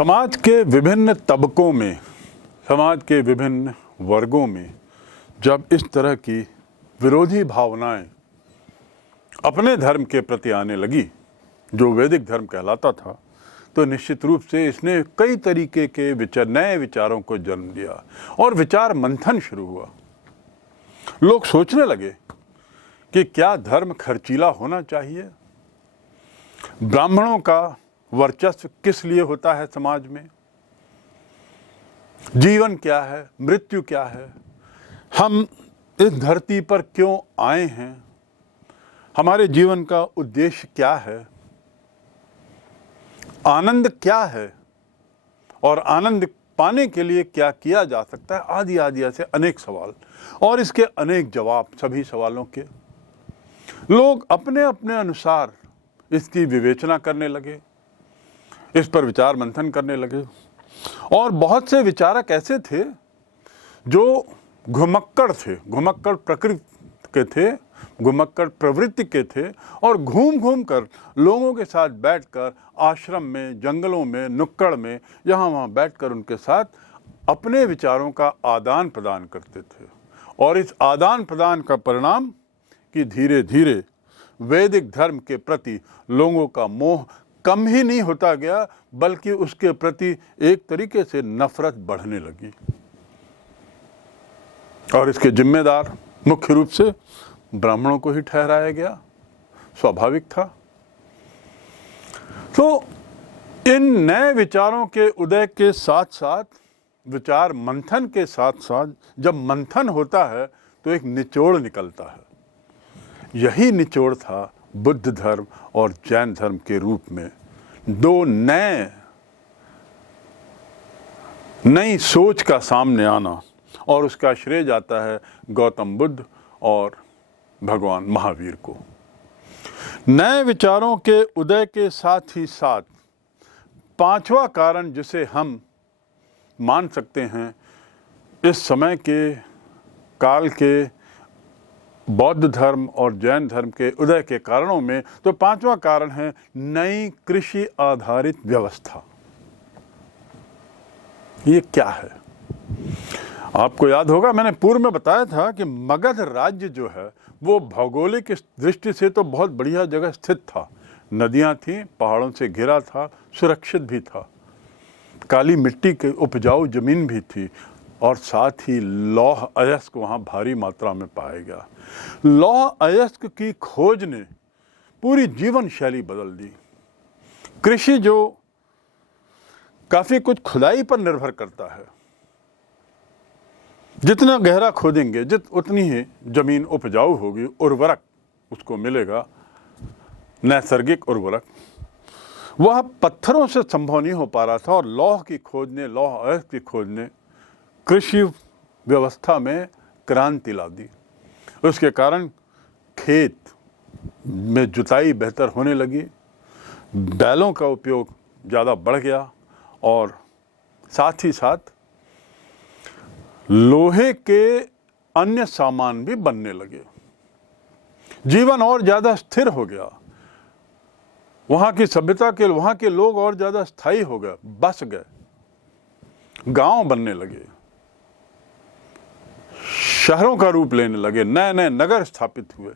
समाज के विभिन्न तबकों में, समाज के विभिन्न वर्गों में जब इस तरह की विरोधी भावनाएं अपने धर्म के प्रति आने लगी, जो वैदिक धर्म कहलाता था, तो निश्चित रूप से इसने कई तरीके के नए विचारों को जन्म दिया और विचार मंथन शुरू हुआ। लोग सोचने लगे कि क्या धर्म खर्चीला होना चाहिए? ब्राह्मणों का वर्चस्व किस लिए होता है समाज में? जीवन क्या है? मृत्यु क्या है? हम इस धरती पर क्यों आए हैं? हमारे जीवन का उद्देश्य क्या है? आनंद क्या है? और आनंद पाने के लिए क्या किया जा सकता है? आदि आदि ऐसे अनेक सवाल और इसके अनेक जवाब। सभी सवालों के लोग अपने अपने अनुसार इसकी विवेचना करने लगे, इस पर विचार मंथन करने लगे। और बहुत से विचारक ऐसे थे जो घुमक्कड़ थे, घुमक्कड़ प्रकृति के थे, घुमक्कड़ प्रवृत्ति के थे और घूम घूम कर लोगों के साथ बैठकर आश्रम में, जंगलों में, नुक्कड़ में, यहाँ वहाँ बैठकर उनके साथ अपने विचारों का आदान प्रदान करते थे। और इस आदान प्रदान का परिणाम कि धीरे धीरे वैदिक धर्म के प्रति लोगों का मोह कम ही नहीं होता गया, बल्कि उसके प्रति एक तरीके से नफरत बढ़ने लगी। और इसके जिम्मेदार मुख्य रूप से ब्राह्मणों को ही ठहराया गया। स्वाभाविक था। तो इन नए विचारों के उदय के साथ साथ, विचार मंथन के साथ साथ, जब मंथन होता है तो एक निचोड़ निकलता है। यही निचोड़ था बुद्ध धर्म और जैन धर्म के रूप में दो नई सोच का सामने आना। और उसका श्रेय जाता है गौतम बुद्ध और भगवान महावीर को। नए विचारों के उदय के साथ ही साथ पांचवा कारण जिसे हम मान सकते हैं इस समय के काल के बौद्ध धर्म और जैन धर्म के उदय के कारणों में, तो पांचवा कारण है नई कृषि आधारित व्यवस्था। ये क्या है? आपको याद होगा, मैंने पूर्व में बताया था कि मगध राज्य जो है वो भौगोलिक दृष्टि से तो बहुत बढ़िया जगह स्थित था। नदियां थीं, पहाड़ों से घिरा था, सुरक्षित भी था, काली मिट्टी के उपजाऊ जमीन भी थी और साथ ही लौह अयस्क वहाँ भारी मात्रा में पाया गया। लौह अयस्क की खोज ने पूरी जीवन शैली बदल दी। कृषि जो काफी कुछ खुदाई पर निर्भर करता है, जितना गहरा खोदेंगे उतनी ही जमीन उपजाऊ होगी, उर्वरक उसको मिलेगा, नैसर्गिक उर्वरक। वह पत्थरों से संभव नहीं हो पा रहा था और लौह अयस्क की खोज ने कृषि व्यवस्था में क्रांति ला दी। उसके कारण खेत में जुताई बेहतर होने लगी, बैलों का उपयोग ज़्यादा बढ़ गया और साथ ही साथ लोहे के अन्य सामान भी बनने लगे। जीवन और ज़्यादा स्थिर हो गया। वहाँ की सभ्यता के, वहाँ के लोग और ज़्यादा स्थायी हो गए, बस गए, गांव बनने लगे, शहरों का रूप लेने लगे, नए नए नगर स्थापित हुए।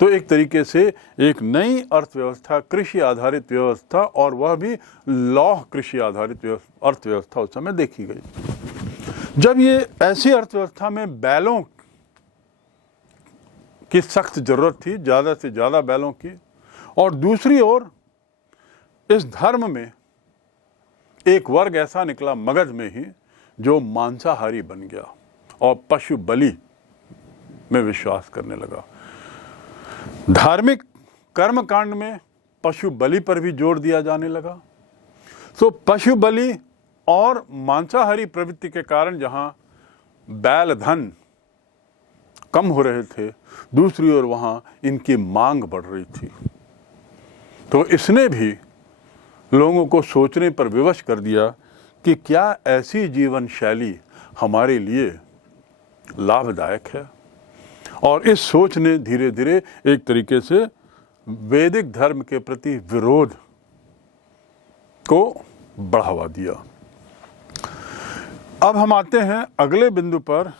तो एक तरीके से एक नई अर्थव्यवस्था, कृषि आधारित व्यवस्था, और वह भी लौह कृषि आधारित अर्थव्यवस्था उस समय देखी गई। जब ये ऐसी अर्थव्यवस्था में बैलों की सख्त जरूरत थी, ज़्यादा से ज़्यादा बैलों की, और दूसरी ओर इस धर्म में एक वर्ग ऐसा निकला मगध में ही जो मांसाहारी बन गया और पशु बलि में विश्वास करने लगा। धार्मिक कर्म कांड में पशु बलि पर भी जोर दिया जाने लगा। तो पशु बलि और मांसाहारी प्रवृत्ति के कारण जहां बैल धन कम हो रहे थे, दूसरी ओर वहां इनकी मांग बढ़ रही थी। तो इसने भी लोगों को सोचने पर विवश कर दिया कि क्या ऐसी जीवन शैली हमारे लिए लाभदायक है। और इस सोच ने धीरे धीरे एक तरीके से वैदिक धर्म के प्रति विरोध को बढ़ावा दिया। अब हम आते हैं अगले बिंदु पर,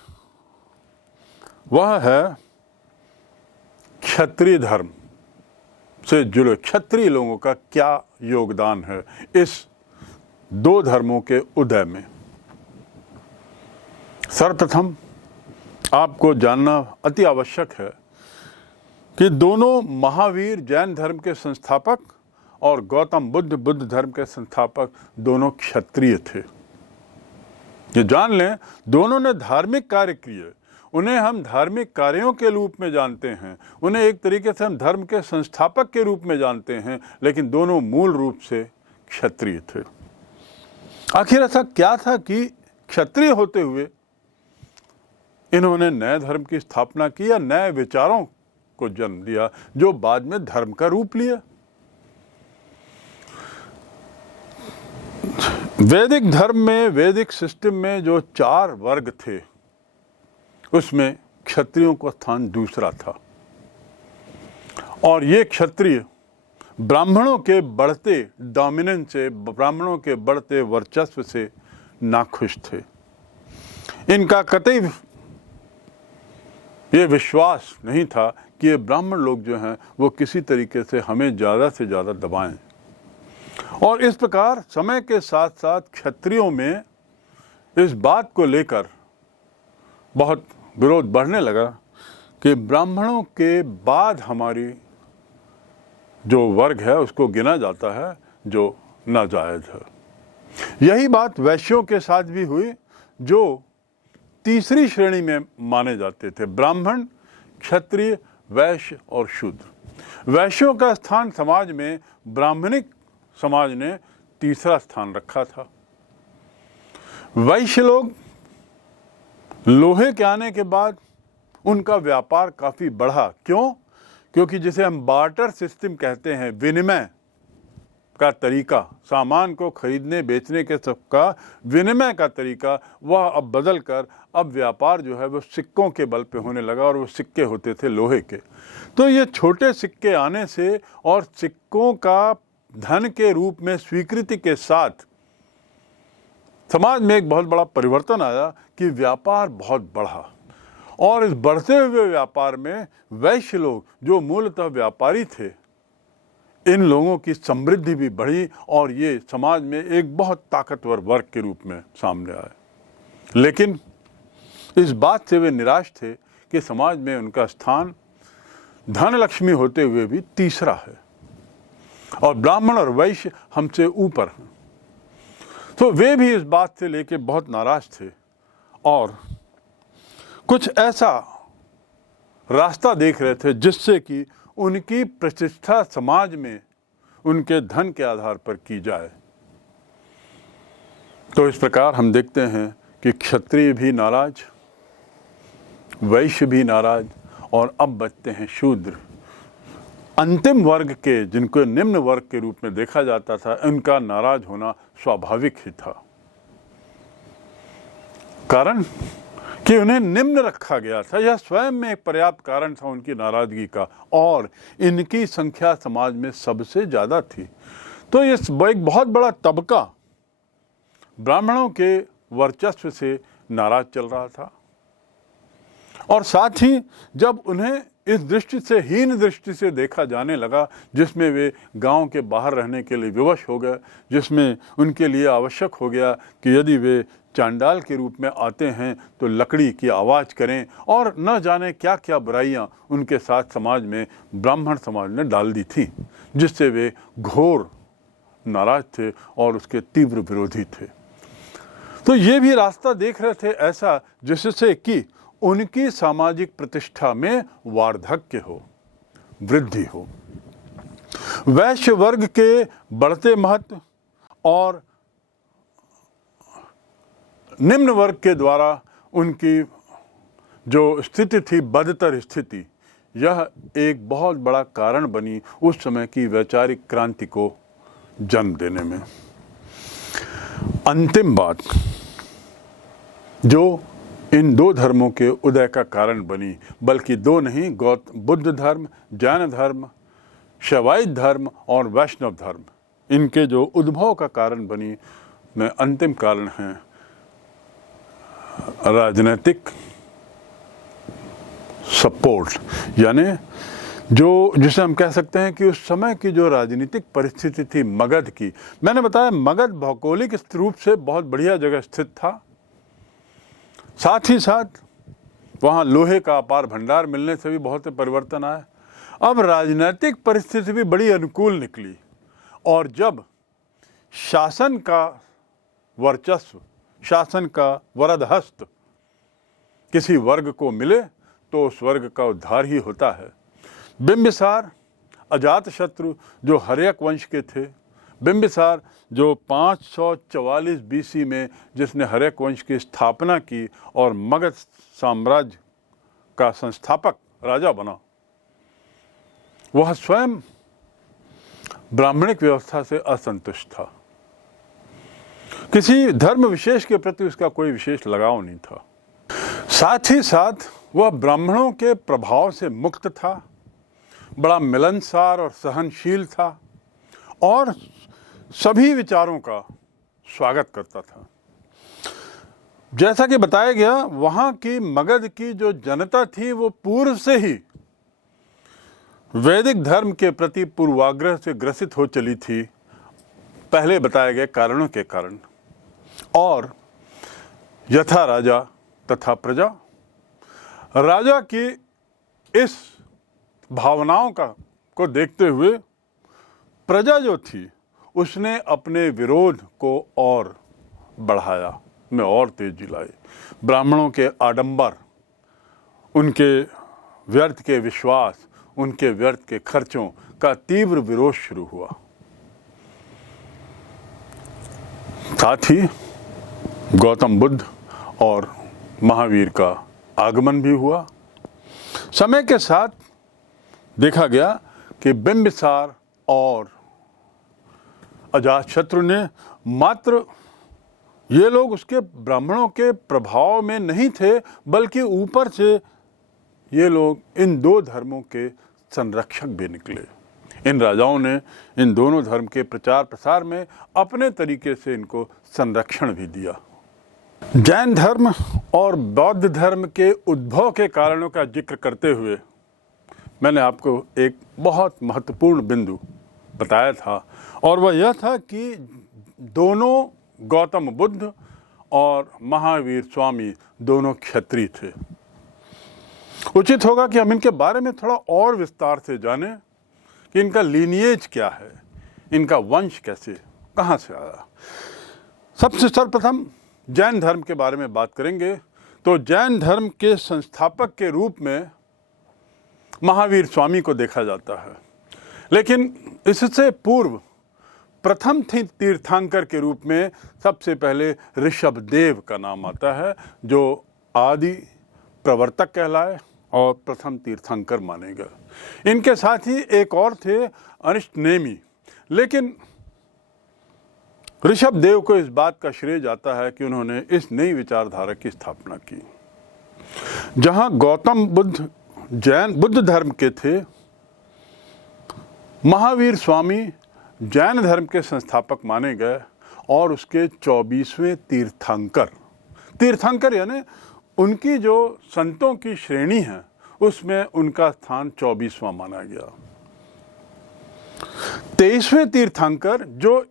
वह है क्षत्रिय धर्म से जुड़े क्षत्रिय लोगों का क्या योगदान है इस दो धर्मों के उदय में। सर्वप्रथम आपको जानना अति आवश्यक है कि दोनों महावीर जैन धर्म के संस्थापक और गौतम बुद्ध धर्म के संस्थापक दोनों क्षत्रिय थे। ये जान लें, दोनों ने धार्मिक कार्य किए। उन्हें हम धार्मिक कार्यों के रूप में जानते हैं, उन्हें एक तरीके से हम धर्म के संस्थापक के रूप में जानते हैं, लेकिन दोनों मूल रूप से क्षत्रिय थे। आखिर ऐसा क्या था कि क्षत्रिय होते हुए इन्होंने नए धर्म की स्थापना की या नए विचारों को जन्म दिया जो बाद में धर्म का रूप लिया। वैदिक धर्म में, वैदिक सिस्टम में जो 4 वर्ग थे उसमें क्षत्रियों का स्थान दूसरा था, और ये क्षत्रिय ब्राह्मणों के बढ़ते डोमिनेंस से, ब्राह्मणों के बढ़ते वर्चस्व से नाखुश थे। इनका कतई ये विश्वास नहीं था कि ये ब्राह्मण लोग जो हैं वो किसी तरीके से हमें ज़्यादा से ज़्यादा दबाएं, और इस प्रकार समय के साथ साथ क्षत्रियों में इस बात को लेकर बहुत विरोध बढ़ने लगा कि ब्राह्मणों के बाद हमारी जो वर्ग है उसको गिना जाता है जो नाजायज है। यही बात वैश्यों के साथ भी हुई, जो तीसरी श्रेणी में माने जाते थे। ब्राह्मण, क्षत्रिय, वैश्य और शूद्र। वैश्यों का स्थान समाज में ब्राह्मणिक समाज ने तीसरा स्थान रखा था। वैश्य लोग लोहे के आने के बाद उनका व्यापार काफी बढ़ा। क्यों? क्योंकि जिसे हम बार्टर सिस्टम कहते हैं, विनिमय का तरीका, सामान को खरीदने बेचने के सबका विनिमय का तरीका, वह अब बदल कर अब व्यापार जो है वो सिक्कों के बल पे होने लगा, और वो सिक्के होते थे लोहे के। तो ये छोटे सिक्के आने से और सिक्कों का धन के रूप में स्वीकृति के साथ समाज में एक बहुत बड़ा परिवर्तन आया कि व्यापार बहुत बढ़ा, और इस बढ़ते हुए व्यापार में वैश्य लोग जो मूलतः व्यापारी थे, इन लोगों की समृद्धि भी बढ़ी और ये समाज में एक बहुत ताकतवर वर्ग के रूप में सामने आए। लेकिन इस बात से वे निराश थे कि समाज में उनका स्थान धन लक्ष्मी होते हुए भी तीसरा है, और ब्राह्मण और वैश्य हमसे ऊपर हैं। तो वे भी इस बात से लेके बहुत नाराज थे और कुछ ऐसा रास्ता देख रहे थे जिससे कि उनकी प्रतिष्ठा समाज में उनके धन के आधार पर की जाए। तो इस प्रकार हम देखते हैं कि क्षत्रिय भी नाराज, वैश्य भी नाराज, और अब बचते हैं शूद्र। अंतिम वर्ग के, जिनको निम्न वर्ग के रूप में देखा जाता था, उनका नाराज होना स्वाभाविक ही था। कारण कि उन्हें निम्न रखा गया था, यह स्वयं में एक पर्याप्त कारण था उनकी नाराजगी का, और इनकी संख्या समाज में सबसे ज्यादा थी। तो ये एक बहुत बड़ा तबका ब्राह्मणों के वर्चस्व से नाराज चल रहा था, और साथ ही जब उन्हें इस दृष्टि से, हीन दृष्टि से देखा जाने लगा, जिसमें वे गांव के बाहर रहने के लिए विवश हो गए, जिसमें उनके लिए आवश्यक हो गया कि यदि वे चांडाल के रूप में आते हैं तो लकड़ी की आवाज़ करें, और न जाने क्या क्या बुराइयां उनके साथ समाज में, ब्राह्मण समाज ने डाल दी थी, जिससे वे घोर नाराज थे और उसके तीव्र विरोधी थे। तो ये भी रास्ता देख रहे थे ऐसा जिससे कि उनकी सामाजिक प्रतिष्ठा में वार्धक्य हो, वृद्धि हो। वैश्य वर्ग के बढ़ते महत्व और निम्न वर्ग के द्वारा उनकी जो स्थिति थी, बदतर स्थिति, यह एक बहुत बड़ा कारण बनी उस समय की वैचारिक क्रांति को जन्म देने में। अंतिम बात जो इन दो धर्मों के उदय का कारण बनी, बल्कि दो नहीं, बुद्ध धर्म, जैन धर्म, शैवाइत धर्म और वैष्णव धर्म, इनके जो उद्भव का कारण बनी में अंतिम कारण है राजनीतिक सपोर्ट, यानी जो जिसे हम कह सकते हैं कि उस समय की जो राजनीतिक परिस्थिति थी मगध की। मैंने बताया मगध भौगोलिक रूप से बहुत बढ़िया जगह स्थित था, साथ ही साथ वहाँ लोहे का अपार भंडार मिलने से भी बहुत से परिवर्तन आए। अब राजनीतिक परिस्थिति भी बड़ी अनुकूल निकली, और जब शासन का वर्चस्व, शासन का वरद हस्त किसी वर्ग को मिले तो उस वर्ग का उद्धार ही होता है। बिंबिसार अजातशत्रु जो हर्यक वंश के थे, बिंबिसार जो 544 BC में जिसने हर्यक वंश की स्थापना की और मगध साम्राज्य का संस्थापक राजा बना, वह स्वयं ब्राह्मणिक व्यवस्था से असंतुष्ट था। किसी धर्म विशेष के प्रति उसका कोई विशेष लगाव नहीं था। साथ ही साथ वह ब्राह्मणों के प्रभाव से मुक्त था, बड़ा मिलनसार और सहनशील था और सभी विचारों का स्वागत करता था। जैसा कि बताया गया, वहाँ की मगध की जो जनता थी वो पूर्व से ही वैदिक धर्म के प्रति पूर्वाग्रह से ग्रसित हो चली थी, पहले बताए गए कारणों के कारण। और यथा राजा तथा प्रजा, राजा की इस भावनाओं को देखते हुए प्रजा जो थी उसने अपने विरोध को और बढ़ाया, में और तेजी लाई। ब्राह्मणों के आडंबर, उनके व्यर्थ के विश्वास, उनके व्यर्थ के खर्चों का तीव्र विरोध शुरू हुआ। साथ ही गौतम बुद्ध और महावीर का आगमन भी हुआ। समय के साथ देखा गया कि बिंबिसार और अजातशत्रु ने, मात्र ये लोग उसके ब्राह्मणों के प्रभाव में नहीं थे, बल्कि ऊपर से ये लोग इन दो धर्मों के संरक्षक भी निकले। इन राजाओं ने इन दोनों धर्म के प्रचार प्रसार में अपने तरीके से इनको संरक्षण भी दिया। जैन धर्म और बौद्ध धर्म के उद्भव के कारणों का जिक्र करते हुए मैंने आपको एक बहुत महत्वपूर्ण बिंदु बताया था, और वह यह था कि दोनों गौतम बुद्ध और महावीर स्वामी दोनों क्षत्रिय थे। उचित होगा कि हम इनके बारे में थोड़ा और विस्तार से जानें कि इनका लीनिएज क्या है, इनका वंश कैसे, कहाँ से आया। सबसे सर्वप्रथम जैन धर्म के बारे में बात करेंगे तो जैन धर्म के संस्थापक के रूप में महावीर स्वामी को देखा जाता है, लेकिन इससे पूर्व प्रथम तीर्थंकर के रूप में सबसे पहले ऋषभदेव का नाम आता है, जो आदि प्रवर्तक कहलाए और प्रथम तीर्थंकर माने गए। इनके साथ ही एक और थे अनिष्टनेमी, लेकिन ऋषभदेव को इस बात का श्रेय जाता है कि उन्होंने इस नई विचारधारा की स्थापना की। जहां गौतम बुद्ध बुद्ध धर्म के थे, महावीर स्वामी जैन धर्म के संस्थापक माने गए और उसके 24वें तीर्थंकर यानी उनकी जो संतों की श्रेणी है उसमें उनका स्थान 24वां माना गया। 23वें तीर्थंकर जो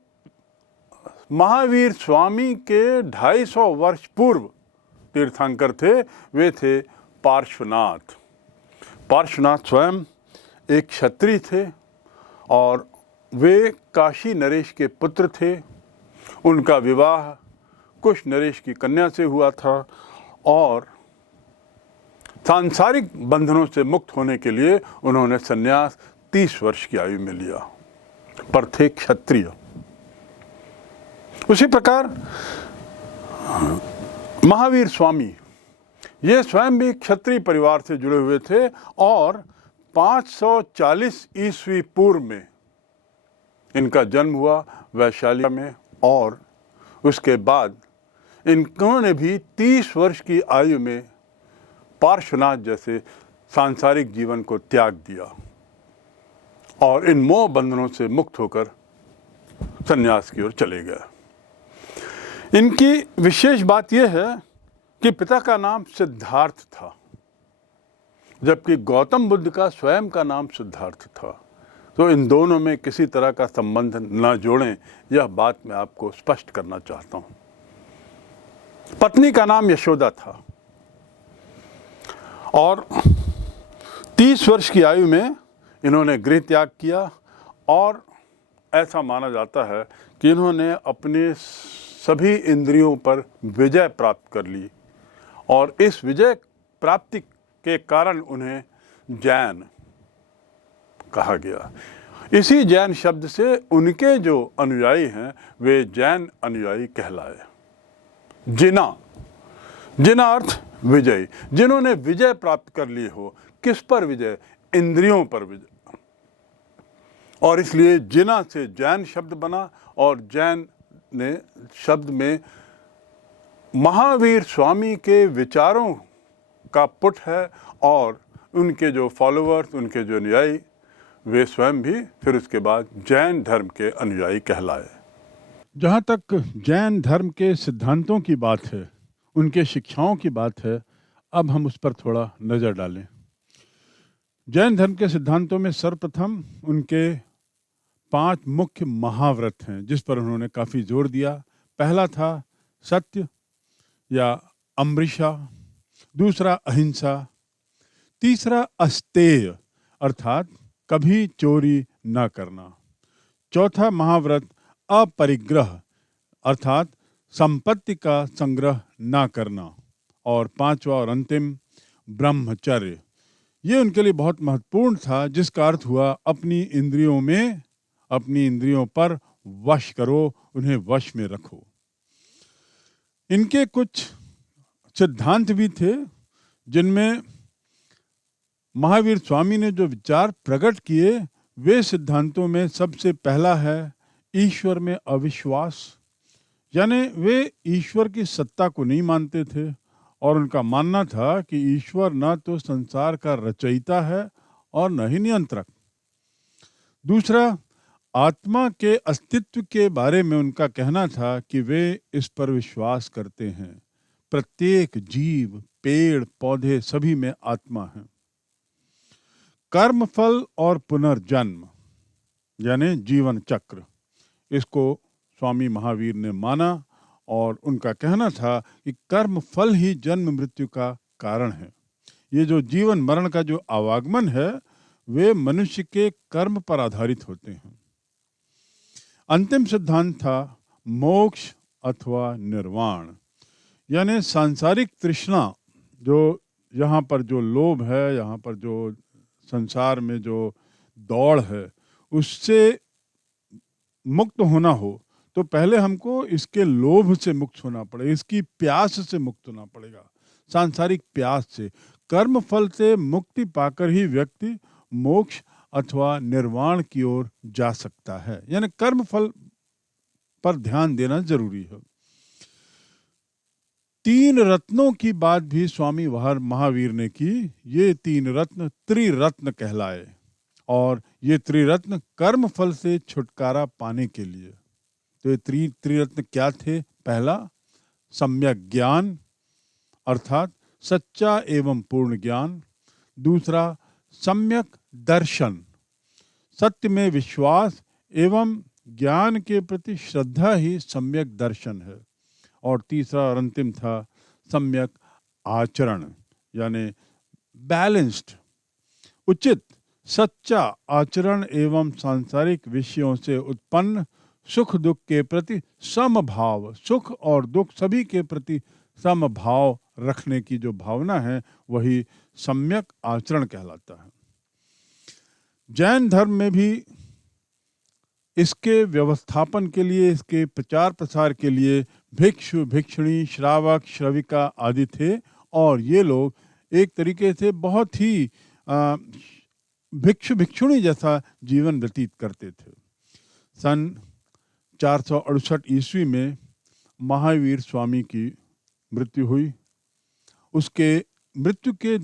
महावीर स्वामी के 250 वर्ष पूर्व तीर्थंकर थे, वे थे पार्श्वनाथ। पार्श्वनाथ स्वयं एक क्षत्रिय थे और वे काशी नरेश के पुत्र थे। उनका विवाह कुश नरेश की कन्या से हुआ था और सांसारिक बंधनों से मुक्त होने के लिए उन्होंने संन्यास 30 वर्ष की आयु में लिया, पर थे क्षत्रिय। उसी प्रकार महावीर स्वामी ये स्वयं भी क्षत्रिय परिवार से जुड़े हुए थे और 540 ईस्वी पूर्व में इनका जन्म हुआ वैशाली में, और उसके बाद इन्होंने भी 30 वर्ष की आयु में पार्श्वनाथ जैसे सांसारिक जीवन को त्याग दिया और इन मोह बंधनों से मुक्त होकर संन्यास की ओर चले गए। इनकी विशेष बात यह है कि पिता का नाम सिद्धार्थ था, जबकि गौतम बुद्ध का स्वयं का नाम सिद्धार्थ था। तो इन दोनों में किसी तरह का संबंध न जोड़ें, यह बात मैं आपको स्पष्ट करना चाहता हूं। पत्नी का नाम यशोदा था और 30 वर्ष की आयु में इन्होंने गृह त्याग किया और ऐसा माना जाता है कि इन्होंने अपने सभी इंद्रियों पर विजय प्राप्त कर ली और इस विजय प्राप्ति के कारण उन्हें जैन कहा गया। इसी जैन शब्द से उनके जो अनुयायी हैं वे जैन अनुयायी कहलाए। जिना अर्थ विजय, जिन्होंने विजय प्राप्त कर ली हो। किस पर विजय? इंद्रियों पर विजय। और इसलिए जिना से जैन शब्द बना और जैन ने शब्द में महावीर स्वामी के विचारों का पुट है और उनके जो फॉलोअर्स, उनके जो अनुयायी, वे स्वयं भी फिर उसके बाद जैन धर्म के अनुयायी कहलाए। जहाँ तक जैन धर्म के सिद्धांतों की बात है, उनके शिक्षाओं की बात है, अब हम उस पर थोड़ा नज़र डालें। जैन धर्म के सिद्धांतों में सर्वप्रथम उनके 5 मुख्य महाव्रत हैं जिस पर उन्होंने काफ़ी जोर दिया। पहला था सत्य या अमृषा, दूसरा अहिंसा, तीसरा अस्तेय अर्थात कभी चोरी न करना, चौथा महाव्रत अपरिग्रह अर्थात संपत्ति का संग्रह न करना, और पांचवा और अंतिम ब्रह्मचर्य। ये उनके लिए बहुत महत्वपूर्ण था, जिसका अर्थ हुआ अपनी इंद्रियों पर वश करो, उन्हें वश में रखो। इनके कुछ सिद्धांत भी थे जिनमें महावीर स्वामी ने जो विचार प्रकट किए, वे सिद्धांतों में सबसे पहला है ईश्वर में अविश्वास। यानी वे ईश्वर की सत्ता को नहीं मानते थे और उनका मानना था कि ईश्वर न तो संसार का रचयिता है और न ही नियंत्रक। दूसरा, आत्मा के अस्तित्व के बारे में उनका कहना था कि वे इस पर विश्वास करते हैं। प्रत्येक जीव, पेड़, पौधे सभी में आत्मा है। कर्मफल और पुनर्जन्म यानी जीवन चक्र, इसको स्वामी महावीर ने माना और उनका कहना था कि कर्म फल ही जन्म मृत्यु का कारण है। ये जो जीवन मरण का जो आवागमन है वे मनुष्य के कर्म पर आधारित होते हैं। अंतिम सिद्धांत था मोक्ष अथवा निर्वाण, यानी सांसारिक तृष्णा, जो यहाँ पर जो लोभ है, यहाँ पर जो संसार में जो दौड़ है, उससे मुक्त होना हो तो पहले हमको इसके लोभ से मुक्त होना पड़ेगा, इसकी प्यास से मुक्त होना पड़ेगा, सांसारिक प्यास से। कर्म फल से मुक्ति पाकर ही व्यक्ति मोक्ष अथवा निर्वाण की ओर जा सकता है। यानी कर्म फल पर ध्यान देना जरूरी है। 3 रत्नों की बात भी स्वामी महावीर ने की। ये 3 रत्न त्रिरत्न कहलाए और ये त्रिरत्न कर्म फल से छुटकारा पाने के लिए। तो ये त्रिरत्न क्या थे? पहला सम्यक ज्ञान अर्थात सच्चा एवं पूर्ण ज्ञान, दूसरा सम्यक दर्शन, सत्य में विश्वास एवं ज्ञान के प्रति श्रद्धा ही सम्यक दर्शन है, और तीसरा और अंतिम था सम्यक आचरण, यानी बैलेंस्ड, उचित सच्चा आचरण एवं सांसारिक विषयों से उत्पन्न सुख दुख के प्रति समभाव, सुख और दुख सभी के प्रति समभाव रखने की जो भावना है वही सम्यक आचरण कहलाता है। जैन धर्म में भी इसके व्यवस्थापन के लिए, इसके प्रचार प्रसार के लिए भिक्षु, भिक्षुणी, श्रावक, श्रविका आदि थे, और ये लोग एक तरीके से बहुत ही भिक्षु भिक्षुणी जैसा जीवन व्यतीत करते थे। सन 468 ईस्वी में महावीर स्वामी की मृत्यु हुई। उसके मृत्यु के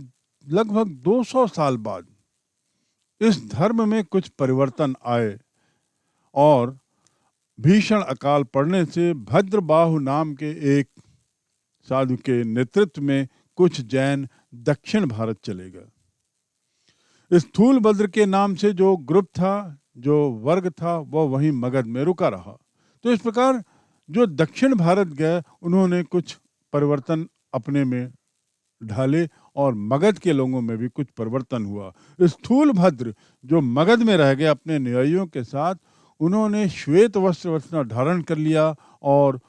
लगभग 200 साल बाद इस धर्म में कुछ परिवर्तन आए और भीषण अकाल पड़ने से भद्रबाहु नाम के एक साधु के नेतृत्व में कुछ जैन दक्षिण भारत चले गए। स्थूलभद्र के नाम से जो ग्रुप था, जो वर्ग था, वह वहीं मगध में रुका रहा। तो इस प्रकार जो दक्षिण भारत गए उन्होंने कुछ परिवर्तन अपने में ढाले और मगध के लोगों में भी कुछ परिवर्तन हुआ। स्थूलभद्र जो मगध में रह गए अपने अनुयायियों के साथ, उन्होंने श्वेत वस्त्र धारण कर लिया और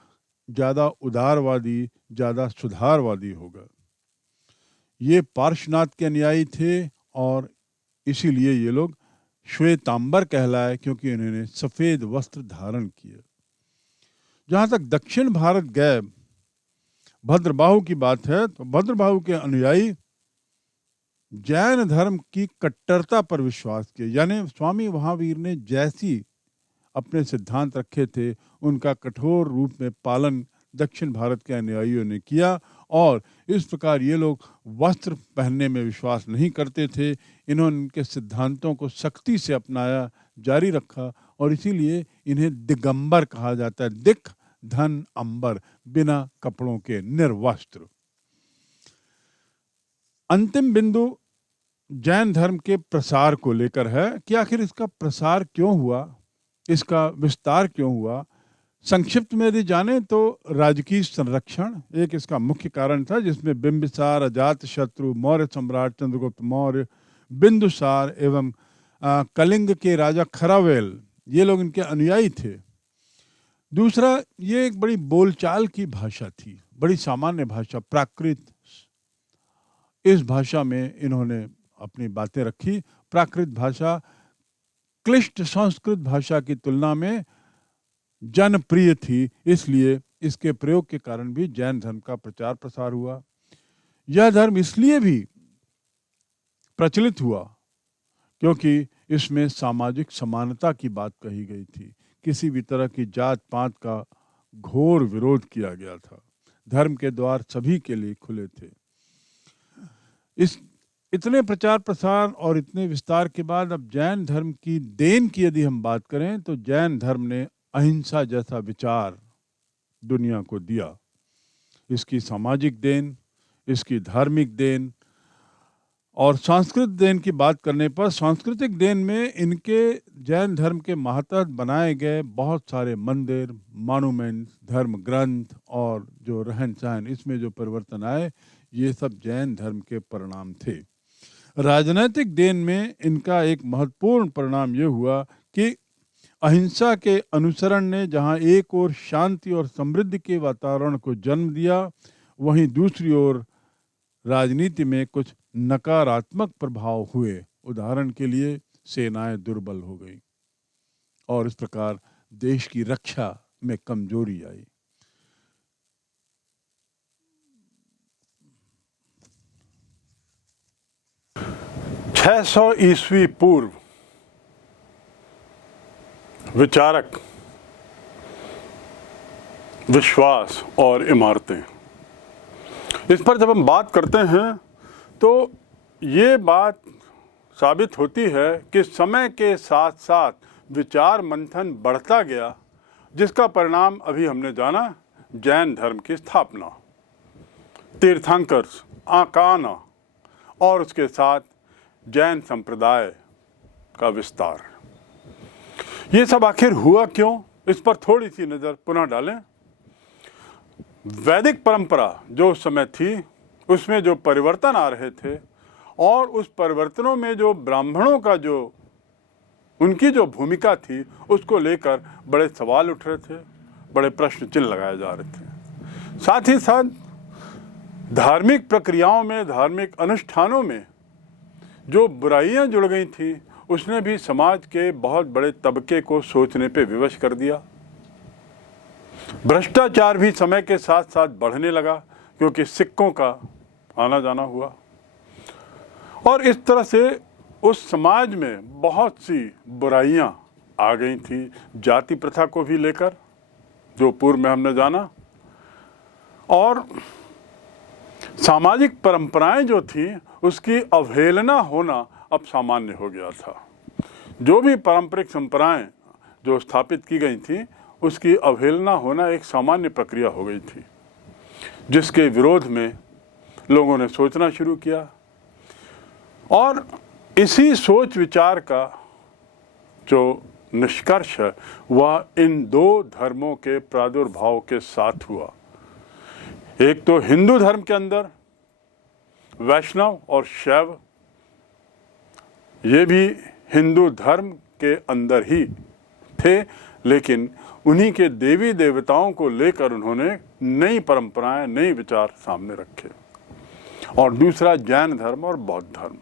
ज़्यादा उदारवादी, ज़्यादा सुधारवादी हो गए। ये पार्श्वनाथ के अनुयायी थे और इसीलिए ये लोग श्वेतांबर कहलाए, क्योंकि इन्होंने सफ़ेद वस्त्र धारण किए। जहाँ तक दक्षिण भारत गए भद्रबाहु की बात है, तो भद्रबाहु के अनुयायी जैन धर्म की कट्टरता पर विश्वास किए, यानी स्वामी महावीर ने जैसी अपने सिद्धांत रखे थे उनका कठोर रूप में पालन दक्षिण भारत के अनुयायियों ने किया। और इस प्रकार ये लोग वस्त्र पहनने में विश्वास नहीं करते थे। इन्होंने उनके सिद्धांतों को सख्ती से अपनाया, जारी रखा, और इसीलिए इन्हें दिगंबर कहा जाता है। दिक धन अंबर, बिना कपड़ों के, निर्वस्त्र। अंतिम बिंदु जैन धर्म के प्रसार को लेकर है कि आखिर इसका प्रसार क्यों हुआ, इसका विस्तार क्यों हुआ। संक्षिप्त में यदि जाने तो राजकीय संरक्षण एक इसका मुख्य कारण था, जिसमें बिंबिसार, अजातशत्रु, मौर्य सम्राट चंद्रगुप्त मौर्य, बिंदुसार एवं कलिंग के राजा खरावेल, ये लोग इनके अनुयायी थे। दूसरा, ये एक बड़ी बोलचाल की भाषा थी, बड़ी सामान्य भाषा, प्राकृत। इस भाषा में इन्होंने अपनी बातें रखी। प्राकृत भाषा क्लिष्ट संस्कृत भाषा की तुलना में जनप्रिय थी, इसलिए इसके प्रयोग के कारण भी जैन धर्म का प्रचार प्रसार हुआ। यह धर्म इसलिए भी प्रचलित हुआ क्योंकि इसमें सामाजिक समानता की बात कही गई थी। किसी भी तरह की जात पात का घोर विरोध किया गया था। धर्म के द्वार सभी के लिए खुले थे। इस इतने प्रचार प्रसार और इतने विस्तार के बाद अब जैन धर्म की देन की यदि हम बात करें तो जैन धर्म ने अहिंसा जैसा विचार दुनिया को दिया। इसकी सामाजिक देन, इसकी धार्मिक देन और सांस्कृतिक देन की बात करने पर सांस्कृतिक देन में इनके जैन धर्म के मातहत बनाए गए बहुत सारे मंदिर, मॉन्यूमेंट, धर्म ग्रंथ और जो रहन सहन, इसमें जो परिवर्तन आए, ये सब जैन धर्म के परिणाम थे। राजनैतिक देन में इनका एक महत्वपूर्ण परिणाम ये हुआ कि अहिंसा के अनुसरण ने जहाँ एक ओर शांति और समृद्धि के वातावरण को जन्म दिया, वहीं दूसरी ओर राजनीति में कुछ नकारात्मक प्रभाव हुए। उदाहरण के लिए सेनाएं दुर्बल हो गई और इस प्रकार देश की रक्षा में कमजोरी आई। छह 600 ईस्वी पूर्व विचारक, विश्वास और इमारतें, इस पर जब हम बात करते हैं तो ये बात साबित होती है कि समय के साथ साथ विचार मंथन बढ़ता गया, जिसका परिणाम अभी हमने जाना, जैन धर्म की स्थापना, तीर्थंकर का आना और उसके साथ जैन संप्रदाय का विस्तार। ये सब आखिर हुआ क्यों, इस पर थोड़ी सी नज़र पुनः डालें। वैदिक परंपरा जो उस समय थी, उसमें जो परिवर्तन आ रहे थे और उस परिवर्तनों में जो ब्राह्मणों का जो उनकी जो भूमिका थी, उसको लेकर बड़े सवाल उठ रहे थे, बड़े प्रश्न चिन्ह लगाए जा रहे थे। साथ ही साथ धार्मिक प्रक्रियाओं में, धार्मिक अनुष्ठानों में जो बुराइयां जुड़ गई थी, उसने भी समाज के बहुत बड़े तबके को सोचने पे विवश कर दिया। भ्रष्टाचार भी समय के साथ साथ बढ़ने लगा, क्योंकि सिक्कों का आना जाना हुआ और इस तरह से उस समाज में बहुत सी बुराइयां आ गई थी। जाति प्रथा को भी लेकर, जो पूर्व में हमने जाना, और सामाजिक परंपराएं जो थी उसकी अवहेलना होना अब सामान्य हो गया था। जो भी पारंपरिक परंपराएं जो स्थापित की गई थी, उसकी अवहेलना होना एक सामान्य प्रक्रिया हो गई थी, जिसके विरोध में लोगों ने सोचना शुरू किया। और इसी सोच विचार का जो निष्कर्ष है वह इन दो धर्मों के प्रादुर्भाव के साथ हुआ। एक तो हिंदू धर्म के अंदर वैष्णव और शैव, ये भी हिंदू धर्म के अंदर ही थे, लेकिन उन्हीं के देवी देवताओं को लेकर उन्होंने नई परंपराएं, नए विचार सामने रखे। और दूसरा जैन धर्म और बौद्ध धर्म।